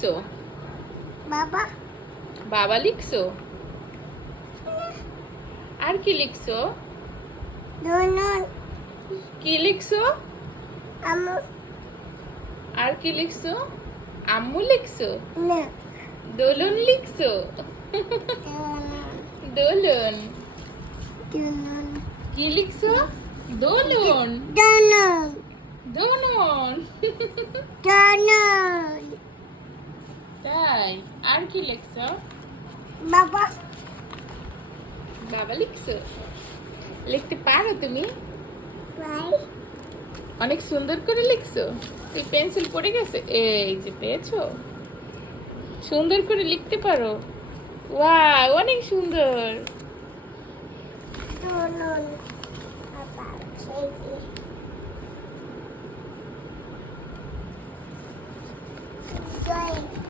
লিখছো? বাবা বাবা লিখছো? আর কি লিখছো? দুনুন কি লিখছো? আমু আর কি লিখছো? আম্মু লিখছো? না দোলন লিখছো? দোলন দুনুন কি লিখছো? দোলন দুনুন দোলন দুনুন তাই আর কি লিখছো? বাবা বাবা লিখছো? লিখতে পারো তুমি? ভাই অনেক সুন্দর করে লিখছো। এই পেন্সিল পড়ে গেছে, এই যে পেয়েছো। সুন্দর করে লিখতে পারো। ওয়াও, অনেক সুন্দর। দুনুন বাবা সেই জয়